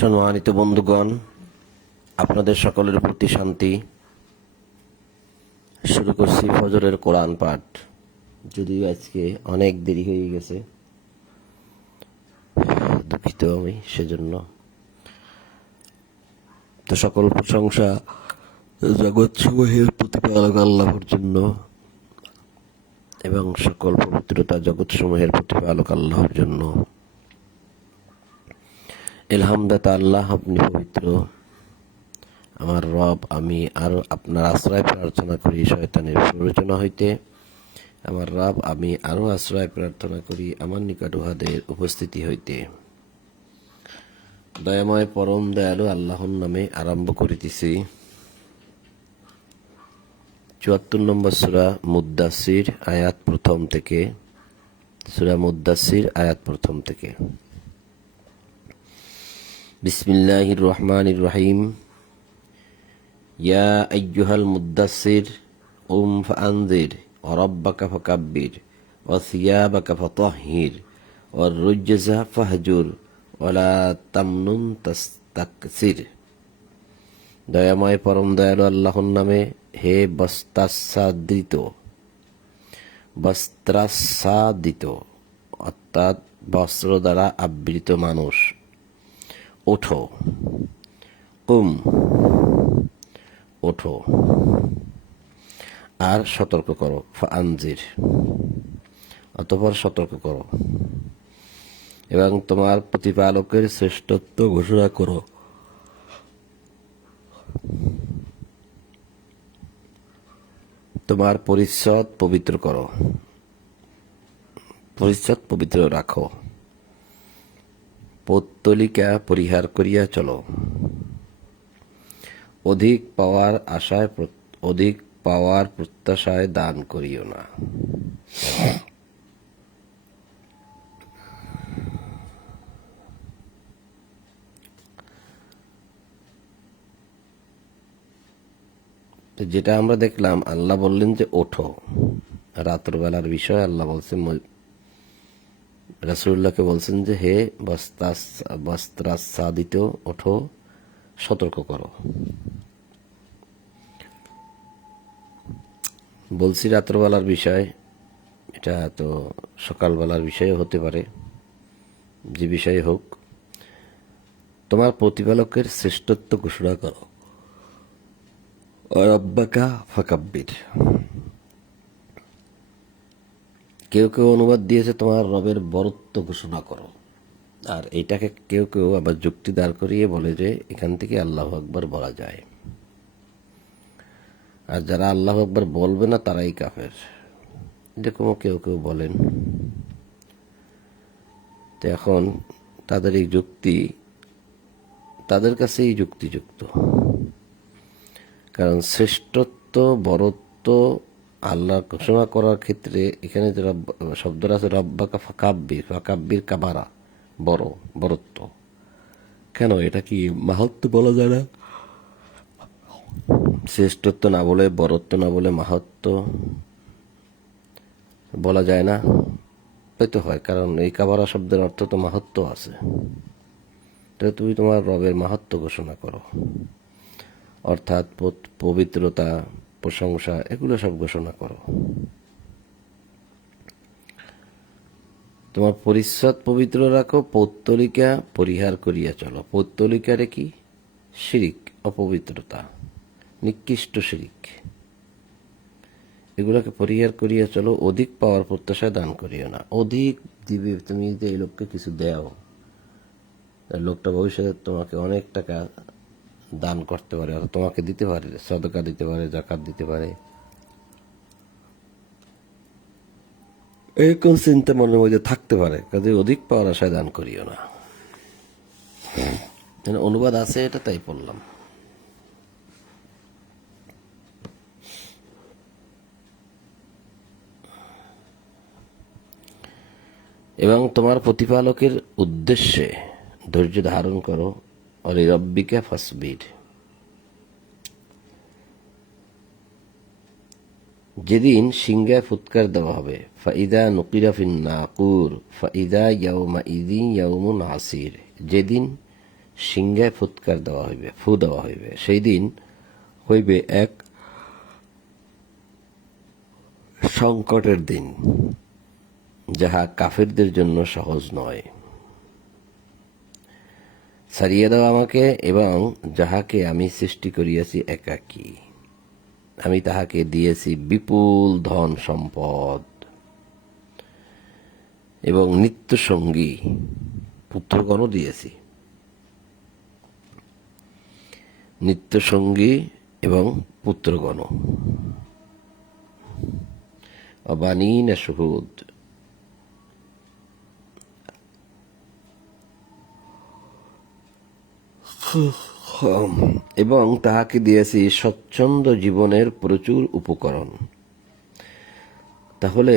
সম্মানিত বন্ধুগণ, আপনাদের সকলের প্রতি শান্তি। শুরু করছি ফজরের কোরআন পাঠ। যদিও আজকে অনেক দেরি হয়ে গেছে, দুঃখিত আমি সেজন্য। তো সকল প্রশংসা জগৎ সমূহের প্রতিপালক আল্লাহর জন্য এবং সকল পবিত্রতা জগৎ সমূহের প্রতিপালক আল্লাহর জন্য। এলহামদাতা আল্লাহ আপনি পবিত্র। আমার রব, আমি আর আপনার আশ্রয় প্রার্থনা করি শয়তানের প্ররোচনা হইতে। আমার রব, আমি আরও আশ্রয় প্রার্থনা করি আমার নিকট উহাদের উপস্থিতি হইতে। দয়াময় পরম দয়ালু আল্লাহর নামে আরম্ভ করিতেছি। চুয়াত্তর নম্বর সুরা মুদাসির আয়াত প্রথম থেকে সুরা মুদাসির আয়াত প্রথম থেকে। বিসমিল্লাহির রহমানির রহিম ইয়া আইয়ুহাল মুদাসির উম ফানজির অরব্বাকা ফাকাব্বির অসিয়াবাকা ফতহির অরুজ্জা ফাহজুর ওলা তামনুন তাস্তাকসির। দয়াময় পরম দয়ালু আল্লাহর নামে হে বস্তাসাদিত বস্ত্রাসাদিত অর্থাৎ বস্ত্র দ্বারা আবৃত মানুষ। ওঠো। কুম ওঠো। আর সতর্ক করো আনজির অতপর সতর্ক করো। এবং তোমার প্রতিপালকের শ্রেষ্ঠত্ব ঘোষণা করো। তোমার পরিচ্ছদ পবিত্র করো। পরিচ্ছদ পবিত্র রাখো। পৌত্তলিকা পরিহার করিয়া চলো। অধিক পাওয়ার আশায় অধিক পাওয়ার প্রত্যাশায় দান করিও না। যেটা আমরা দেখলাম, আল্লাহ বললেন যে ওঠো। রাত্রবেলার বিষয় আল্লাহ বলছেন রাসূলুল্লাহকে বলছেন যে, হে বস্তাস বস্ত্রাচ্ছাদিত ওঠো, সতর্ক করো। বলছি রাত্রবেলার বিষয়, এটা তো সকালবেলার বিষয়ও হতে পারে, যে বিষয়ে হোক। তোমার প্রতিপালকের শ্রেষ্ঠত্ব ঘোষণা করো। রব্বাকা ফাকাব্বির। কেউ কেউ অনুবাদ দিয়েছে তোমার রবের বরত্ব ঘোষণা করো। আর এইটাকে কেউ কেউ আবার যুক্তি দাঁড় করিয়ে বলে যে এখান থেকে আল্লাহ আকবার বলা যায়। আর যারা আল্লাহ আকবার বলবে না, তারাই কাফের। এরকমও কেউ কেউ বলেন। তো এখন তাদের এই যুক্তি, তাদের কাছেই যুক্তিযুক্ত। কারণ শ্রেষ্ঠত্ব, বরত্ব আল্লাহ ঘোষণা করার ক্ষেত্রে এখানে যে শব্দটা আছে রব্বাকা ফাকাব্বির ফাকাব্বির কাবারা, বড় বরত্ব কেন? এটা কি মাহাত্ম বলা যায় না? শ্রেষ্ঠত্ব না বলে বরত্ব না বলে মাহাত্ম বলা যায় না? হয়তো হয়, কারণ এই কাবারা শব্দের অর্থ তো মাহাত্ম আছে। তাহলে তুমি তোমার রবের মাহাত্ম ঘোষণা করো। অর্থাৎ পবিত্রতা প্রশংসা, এগুলো সব ঘোষণা করো। তোমার পরিচ্ছদ পবিত্র রাখো, পৌত্তলিকা পরিহার করিয়া চলো। পৌত্তলিকারে কি? শিরিক, অপবিত্রতা, নিকৃষ্ট শিরিক। এগুলোকে পরিহার করিয়া চলো, অধিক পাওয়ার প্রত্যাশায় দান করিও না। অধিক দিবে, তুমি যদি এই লোককে কিছু দেও লোকটা ভবিষ্যতে তোমাকে অনেক টাকা দান করতে পারে, অর্থাৎ তোমাকে দিতে পারে, সদকা দিতে পারে জাকাত দিতে পারে। এরকম চিন্তা মনের মধ্যে থাকতে পারে কাজে অধিক পাওয়ার আশায় দান করিও না। অনুবাদ আছে, এটা তাই পড়লাম। এবং তোমার প্রতিপালকের উদ্দেশ্যে ধৈর্য ধারণ করো অলি রব্বিকা ফাসবির। যেদিন সিংহায় ফুৎকার দেওয়া হবে, ফাইদা নকিরাফিন নাকুর, ফাইদা ইয়াউমা ইদি ইয়াউমুন আসির। যেদিন সিংহায় ফুৎকার দেওয়া হইবে, ফু দেওয়া হইবে সেই দিন হইবে এক সংকটের দিন, যাহা কাফেরদের জন্য সহজ নয়। ছাড়িয়ে দাও আমাকে এবং যাহাকে আমি সৃষ্টি করিয়াছি একাকী। আমি তাহাকে দিয়েছি বিপুল ধন সম্পদ এবং নিত্য সঙ্গী পুত্রগণও দিয়েছি। নিত্য সঙ্গী এবং পুত্রগণ অবানীন সুহুদ। এবং তাহাকে দিয়েছি স্বচ্ছন্দ জীবনের প্রচুর উপকরণ। তাহলে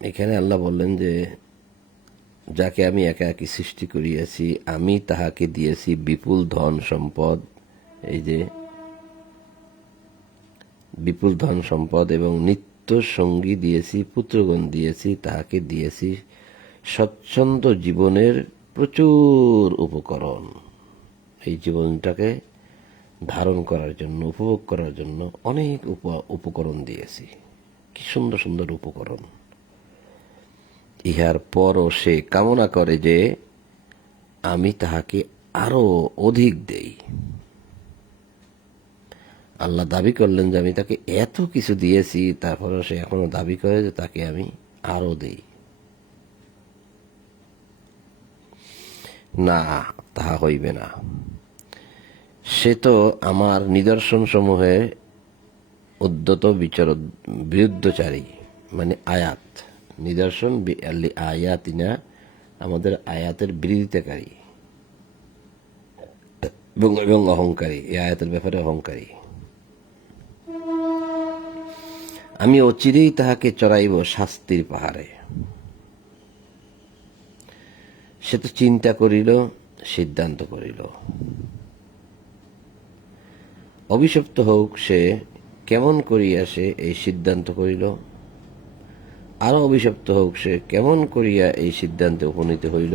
এখানে আল্লাহ বললেন যে, যাকে আমি একা একই সৃষ্টি করিয়াছি, আমি তাহাকে দিয়েছি বিপুল ধন সম্পদ, এই যে, বিপুল ধন সম্পদ এবং নিত্য সঙ্গী দিয়েছি, পুত্রগণ দিয়েছি, তাহাকে দিয়েছি স্বচ্ছন্দ জীবনের প্রচুর উপকরণ। এই জীবনটাকে ধারণ করার জন্য, উপভোগ করার জন্য অনেক উপকরণ দিয়েছি। কি সুন্দর সুন্দর উপকরণ। ইহার পরও সে কামনা করে যে আমি তাহাকে আরও অধিক দেই। আল্লাহ দাবি করলেন যে আমি তাকে এত কিছু দিয়েছি, তারপরেও সে এখনও দাবি করে যে তাকে আমি আরও দেই। না, তাহা হইবে না। সে তো আমার নিদর্শন সমূহে উদ্যত বিচার বিরুদ্ধচারী মানে আয়াত। নিদর্শন আয়াতিনা আমাদের আয়াতের বিরোধিতাকারী এবং অহংকারী। এই আয়াতের ব্যাপারে অহংকারী। আমি অচিরেই তাহাকে চড়াইব শাস্তির পাহাড়ে। সে তো চিন্তা করিল, সিদ্ধান্ত করিল। অভিশপ্ত হোক, সে কেমন করিয়া সে এই সিদ্ধান্ত করিল? আরও অভিশপ্ত হোক, সে কেমন করিয়া এই সিদ্ধান্তে উপনীত হইল?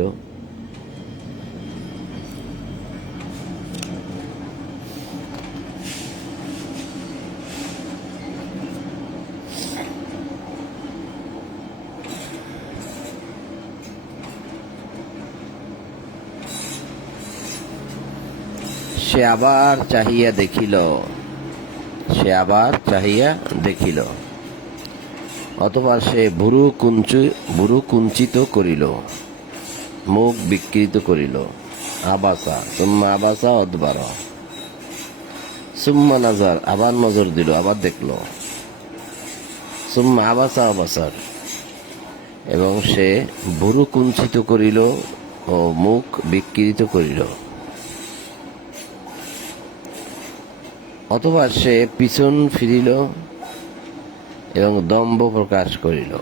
সে আবার চাহিয়া দেখিল। সে আবার চাহিয়া দেখিল। অথবা সে ভুরু কুঞ্চু, ভুরু কুঞ্চিত করিল। মুখ বিকৃত করিল। আবাসা, সুম্মা আবাসা অদবার। সুম্মা নাজার, আবার নজর দিল, আবার দেখল। সুম্মা আবাসা আবাসার। এবং সে ভুরু কুঞ্চিত করিল ও মুখ বিকৃত করিল। অথবা সে পিছন ফিরিল এবং দম্ভ প্রকাশ করিল।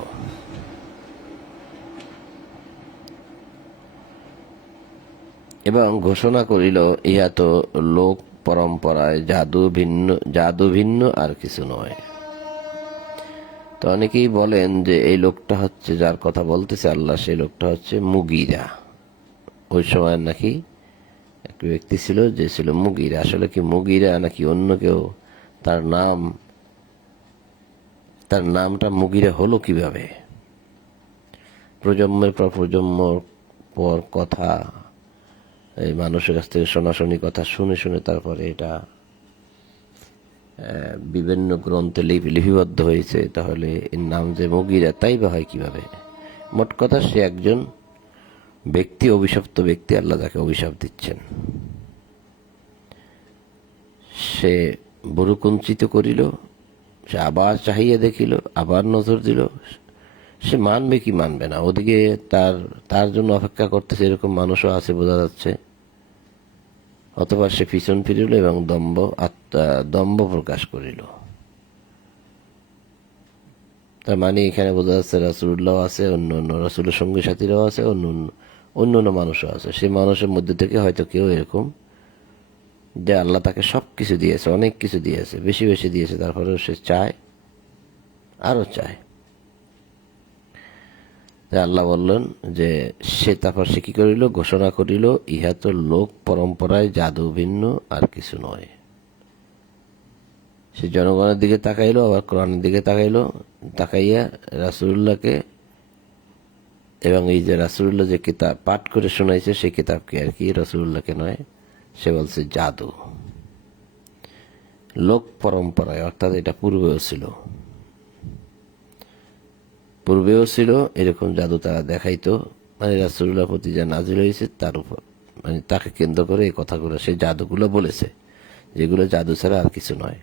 এবং ঘোষণা করিল, ইহা তো লোক পরম্পরায় জাদু ভিন্ন জাদু ভিন্ন আর কিছু নয়। তো অনেকেই বলেন যে এই লোকটা হচ্ছে, যার কথা বলতেছে আল্লাহ, সেই লোকটা হচ্ছে মুগিরা। ওই সময় নাকি এক ব্যক্তি ছিল, যে ছিল মুগিরা। আসলে কি মুগিরা নাকি অন্য কেউ? তার নাম, তার নামটা মুগিরা হলো কীভাবে? প্রজন্মের পর প্রজন্ম পর কথা, এই মানুষের কাছ থেকে শোনাশুনি কথা শুনে শুনে তারপরে এটা বিভিন্ন গ্রন্থে লিপি- লিপিবদ্ধ হয়েছে। তাহলে এর নাম যে মুগিরা, তাই বা হয় কীভাবে? মোট কথা সে একজন ব্যক্তি অভিশপ্ত ব্যক্তি আল্লাহ তাকে অভিশাপ দিচ্ছেন। সে বুড়ো কুঞ্চিত করিল, সে আবার চাহিয়া দেখিল, আবার নজর দিল। সে মানবে কি মানবে না? ওদিকে তার তার জন্য অপেক্ষা করতেছে এরকম মানুষও আছে বোঝা যাচ্ছে। অথবা সে পিছন ফিরিল এবং দম্ভ আত্মা, দম্ভ প্রকাশ করিল। তার মানে এখানে বোঝা যাচ্ছে রাসুল্লাহ আছে অন্য অন্য রাসুলের সঙ্গী সাথীরাও আছে অন্য অন্য- অন্য অন্য মানুষও আছে। সেই মানুষের মধ্যে থেকে হয়তো কেউ এরকম যে আল্লাহ তাকে সব কিছু দিয়েছে, অনেক কিছু দিয়েছে, বেশি বেশি দিয়েছে, তারপরেও সে চায়, আরও চায়। আল্লাহ বললেন যে, সে তারপর সে কি করিল? ঘোষণা করিল, ইহা তো লোক পরম্পরায় জাদু ভিন্ন আর কিছু নয়। সে জনগণের দিকে তাকাইলো, আবার কোরআনের দিকে তাকাইলো, তাকাইয়া রাসুল্লাহকে এবং এই যে রাসুল্লাহ যে কিতাব পাঠ করে শোনাইছে, সেই কিতাবকে আর কি? রসুল্লাহকে নয়, সে বলছে জাদু। লোক পরম্পরায়, অর্থাৎ এটা পূর্বেও ছিল। পূর্বেও ছিল, এরকম জাদু তারা দেখাইতো। মানে রাসুল্লাহ প্রতি যা নাজিল হয়েছে, তার উপর মানে তাকে কেন্দ্র করে এই কথাগুলো, সেই জাদুগুলো বলেছে, যেগুলো জাদু ছাড়া আর কিছু নয়।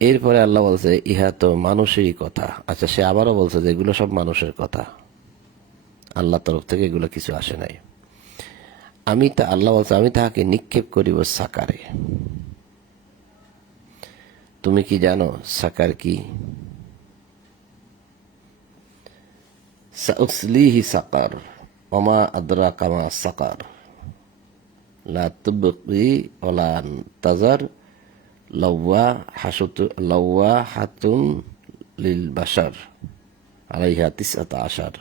এরপরে আল্লাহ বলছে, ইহা তো মানুষেরই কথা। আচ্ছা সে আবারও বলছে যে এগুলো সব মানুষের কথা। আল্লাহ তরফ থেকে এগুলো কিছু আসে নাই। আমি তা আল্লাহ আমি তাহাকে নিক্ষেপ করিব সাকারে। তুমি কি জানো সাকার কি? সাউসলিহি সাকার, ওমা আদরা কামা সাকার। লা তুবকি তাজার লওয়া হাসুত লওয়া হাতুন লিল বাসার আলাইহা তিসাত আশার।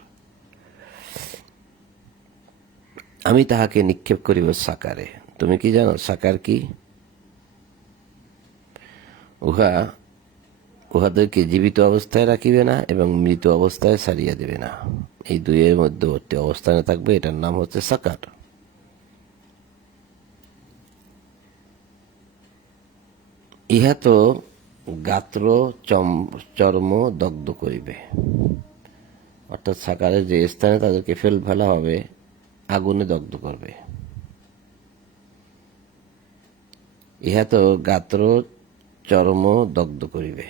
আমি তাহাকে নিক্ষেপ করিব সাকারে। তুমি কি জানো, সাকার কি? উহা, উহাদেরকে জীবিত অবস্থায় রাখিবে না এবং মৃত অবস্থায় সারিয়া দেবে না। এই দুইয়ের মধ্যবর্তী অবস্থানে থাকবে, এটার নাম হচ্ছে সাকার। ইহা তো গাত্র চর্ম দগ্ধ করিবে। অর্থাৎ সাকারের যে স্থানে তাদেরকে ফেল ফেলা হবে আগুনে দগ্ধ করবে। ইহা তো গাত্র চর্ম দগ্ধ করিবে।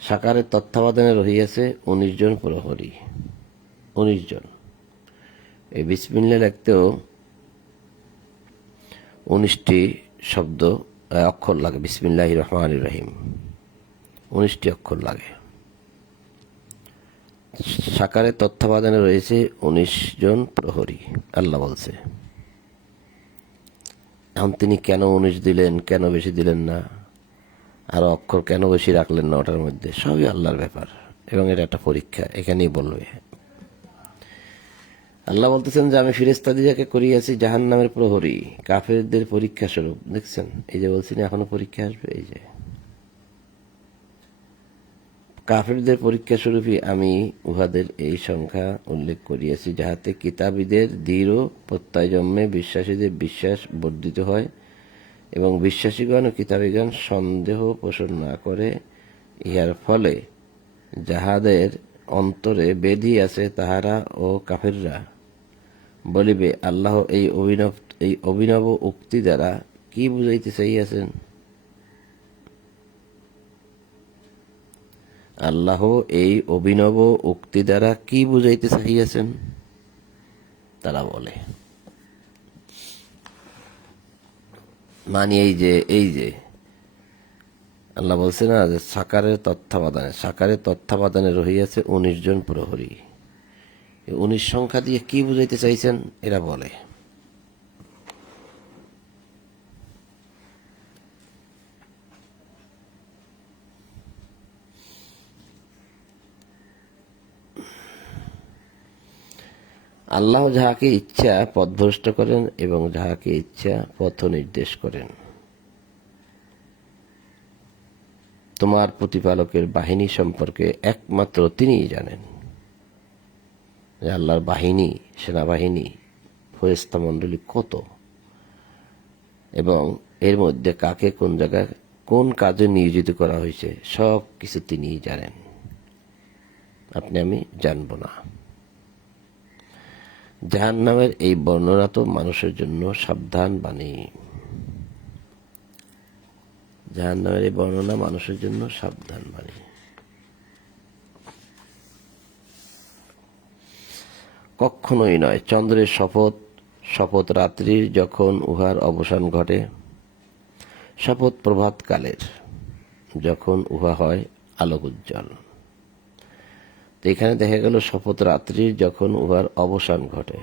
সাকারের তত্ত্বাবধানে রহিয়াছে উনিশ জন প্রহরী। উনিশ জন। এই বিসমিল্লা লিখতেও উনিশটি শব্দ অক্ষর লাগে বিসমিল্লাহ রহমান রহিম। উনিশটি অক্ষর লাগে। সাকারের তত্ত্বাবধানে রয়েছে উনিশ জন প্রহরী, আল্লাহ বলছে। এখন তিনি কেন উনিশ দিলেন, কেন বেশি দিলেন না? আর অক্ষর কেন বেশি রাখলেন না ওটার মধ্যে? সবই আল্লাহর ব্যাপার। এবং এটা একটা পরীক্ষা, এখানেই বলবে। আল্লাহ বলতেছেন যে, আমি ফিরেস্তাদিজাকে করিয়াছি জাহান নামের প্রহরী, কাফেরদের পরীক্ষা স্বরূপ। দেখছেন? এই যে বলছেন, এখনও পরীক্ষা আসবে? এই যে। কাফেরদের পরীক্ষা স্বরূপই আমি উহাদের এই সংখ্যা উল্লেখ করিয়াছি, যাহাতে কিতাবীদের দৃঢ় প্রত্যয় জন্মে বিশ্বাসীদের বিশ্বাস বর্ধিত হয় এবং বিশ্বাসীগণ ও কিতাবীগণ সন্দেহ পোষণ না করে। ইহার ফলে যাহাদের অন্তরে বেধি আছে তাহারা ও কাফেররা বলিবে, আল্লাহ এই অভিনব এই অভিনব উক্তি দ্বারা কি বুঝাইতে চাইয়াছেন আল্লাহ এই অভিনব উক্তি দ্বারা কি বুঝাইতে চাহিয়াছেন? তারা বলে। মানি এই যে এই যে, আল্লাহ বলছে না যে সাকারের তত্ত্বাবধানে সাকারের তত্ত্বাবধানে রহিয়াছে উনিশ জন প্রহরী। উনিশ সংখ্যা দিয়ে কি বুঝাইতে চাইছেন? এরা বলে। আল্লাহ যাহাকে ইচ্ছা পথভ্রষ্ট করেন এবং যাহাকে ইচ্ছা পথ নির্দেশ করেন। তোমার প্রতিপালকের বাহিনী সম্পর্কে একমাত্র তিনিই জানেন। যে আল্লাহর বাহিনী, সেনাবাহিনী ফেরেস্তা মণ্ডলী কত? এবং এর মধ্যে কাকে কোন জায়গায় কোন কাজে নিয়োজিত করা হয়েছে সব কিছু তিনিই জানেন। আপনি আমি জানব না। জাহান নামের এই বর্ণনা তো মানুষের জন্য সাবধান, বাণী। জাহান নামের এই বর্ণনা মানুষের জন্য সাবধান, বাণী। কখনোই নয়, চন্দ্রের শপথ শপথ রাত্রির যখন উহার অবসান ঘটে, শপথ প্রভাতকালের যখন উহা হয় আলোক উজ্জ্বল এখানে দেখা গেল শপথ রাত্রির যখন উহার অবসান ঘটে।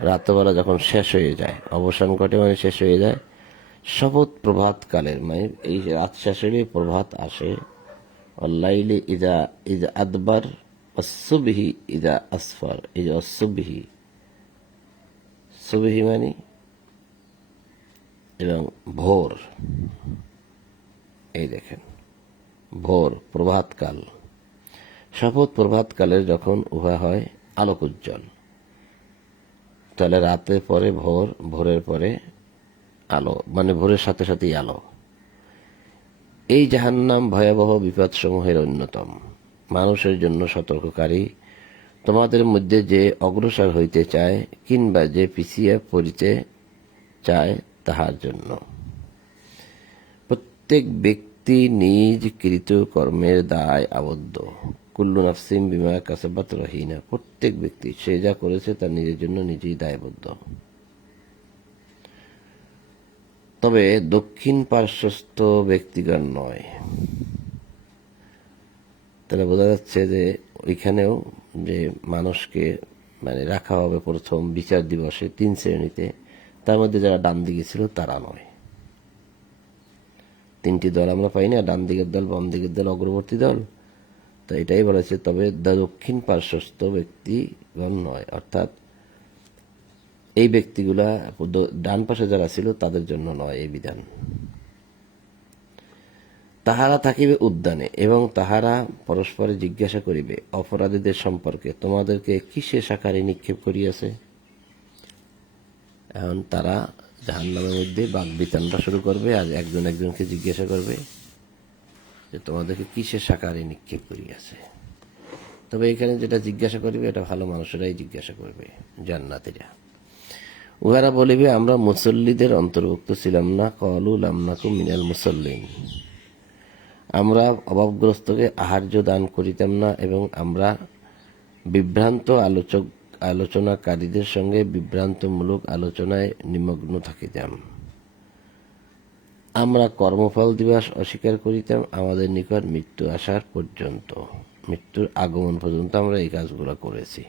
রাত্রবেলা যখন শেষ হয়ে যায়, অবসান ঘটে মানে শেষ হয়ে যায়, শপথ প্রভাতকালের মানে এই রাত শেষ হলে প্রভাত আসে। অল্লাইলি ইদা ইদা আদবার, অসুবিহি ইদা আসফার, এই যে অসুবিহি। সুবিহি মানে এবং ভোর। এই দেখেন, ভোর প্রভাতকাল শপথ প্রভাতকালে যখন উহা হয়, আলোক উজ্জ্বল। তাহলে রাতের পরে ভোর, ভোরের পরে আলো মানে ভোরের সাথে সাথেই আলো। এই জাহান্নাম ভয়াবহ বিপদসমূহের অন্যতম। মানুষের জন্য সতর্ককারী, তোমাদের মধ্যে যে অগ্রসর হইতে চায়, কিংবা যে পিছিয়ে পড়িতে চায়, তাহার জন্য। প্রত্যেক ব্যক্তি নিজ কৃত কর্মের দায় আবদ্ধ। কুল্লু নাফসিম বিমা কাসাবাত রহিনা। প্রত্যেক ব্যক্তি, সে যা করেছে তার নিজের জন্য নিজেই দায়বদ্ধ। তবে দক্ষিণ পার্শ্বস্থ ব্যক্তিগণ নয়। তাহলে বোঝা যাচ্ছে যে ওইখানেও যে মানুষকে মানে রাখা হবে প্রথম বিচার দিবসে তিন শ্রেণীতে, তার মধ্যে যারা ডান দিকে ছিল তারা নয়। তিনটি দল আমরা পাই না ডান দিকের দল, বাম দিকের দল, অগ্রবর্তী দল। তো এটাই বলেছে, তবে দক্ষিণ পার্শ্বস্থ ব্যক্তিগণ নয়। অর্থাৎ এই ব্যক্তিগুলা ডান পাশে যারা ছিল তাদের জন্য নয় এই বিধান। তাহারা থাকিবে উদ্যানে এবং তাহারা পরস্পরে জিজ্ঞাসা করিবে, অপরাধীদের সম্পর্কে তোমাদেরকে কিসে সাকারে নিক্ষেপ করিয়াছে? এখন তারা জাহান্নামের মধ্যে বাক বিতানটা শুরু করবে আর একজন একজনকে জিজ্ঞাসা করবে। যে তোমাদেরকে কিসে সাকারে নিক্ষেপ করিয়াছে। তবে এখানে যেটা জিজ্ঞাসা করবে, এটা ভালো মানুষেরাই জিজ্ঞাসা করবে, জান্নাতিরা। উহারা বলিবে, আমরা মুসল্লিদের অন্তর্ভুক্ত ছিলাম না, কলু লামনাকু মিনাল মুসল্লিন। আমরা অভাবগ্রস্তকে আহার্য দান করিতাম না এবং আমরা বিভ্রান্ত আলোচক, আলোচনাকারীদের সঙ্গে বিভ্রান্তমূলক আলোচনায় নিমগ্ন থাকিতাম। আমরা কর্মফল দিবস অস্বীকার করিতাম, আমাদের নিকট মৃত্যু আসার পর্যন্ত, মৃত্যুর আগমন পর্যন্ত আমরা এই কাজগুলো করেছি।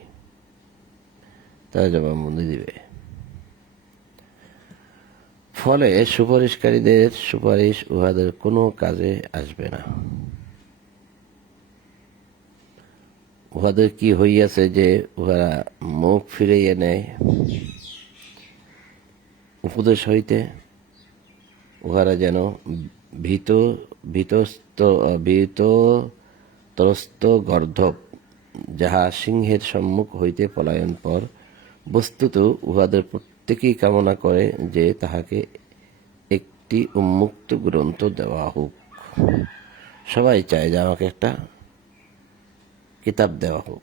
তারা জবাববন্দি দিবে। ফলে সুপারিশকারীদের সুপারিশ উহাদের কোনো কাজে আসবে না। উহাদের কি হইয়াছে যে উহারা মুখ ফিরাইয়া নেয়? উপদেশ হইতে উহারা যেন ভীত ভীতস্ত ভীত ত্রস্ত গর্ধব, যাহা সিংহের সম্মুখ হইতে পলায়ন পর, বস্তুত উহাদের প্রত্যেকেই কামনা করে যে তাহাকে একটি উন্মুক্ত গ্রন্থ দেওয়া হোক। সবাই চায় যে আমাকে একটা কিতাব দেওয়া হোক।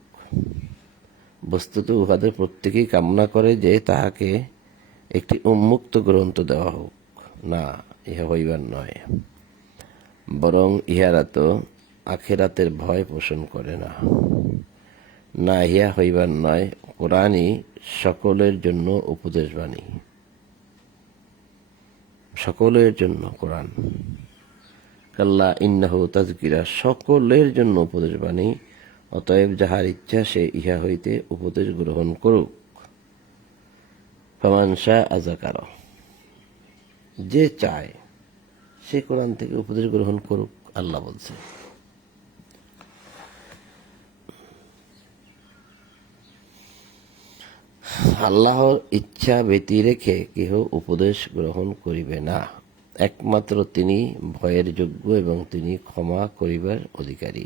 বস্তুত উহাদের প্রত্যেকেই কামনা করে যে তাহাকে একটি উন্মুক্ত গ্রন্থ দেওয়া হোক। না। ইহা হইবার নয়। বরং ইহারা তো আখেরাতের ভয় পোষণ করে না। না, ইহা হইবার নয়, কোরআনই সকলের জন্য উপদেশবাণী। সকলের জন্য কোরআন। কাল্লা ইন্নাহ তাজকিরা, সকলের জন্য উপদেশবাণী, অতএব যাহার ইচ্ছা সে ইহা হইতে উপদেশ গ্রহণ করুক। ফামানসা আজাকার যে চায় সে কোরআন থেকে উপদেশ গ্রহণ করুক, আল্লাহ বলছে। আল্লাহর ইচ্ছা ব্যতি রেখে কেহ উপদেশ গ্রহণ করিবে না। একমাত্র তিনি ভয়ের যোগ্য এবং তিনি ক্ষমা করিবার অধিকারী।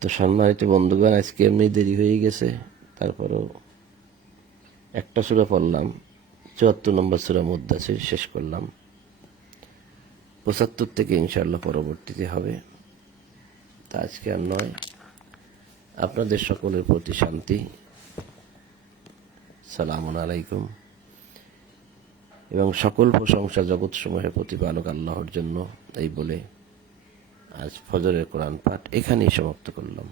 তো সম্মানিত বন্ধুগণ, আজকে এমনি দেরি হয়ে গেছে, তারপরও একটা সুরা পড়লাম। চুয়াত্তর নম্বর সুরা মুদাসির শেষ করলাম। পঁচাত্তর থেকে ইনশাল্লাহ পরবর্তীতে হবে। তা আজকে আর নয়। আপনাদের সকলের প্রতি শান্তি। সালাম আলাইকুম। এবং সকল প্রশংসা জগৎসমূহের প্রতিপালক আল্লাহর জন্য, এই বলে আজ ফজরের কোরআন পাঠ এখানেই সমাপ্ত করলাম।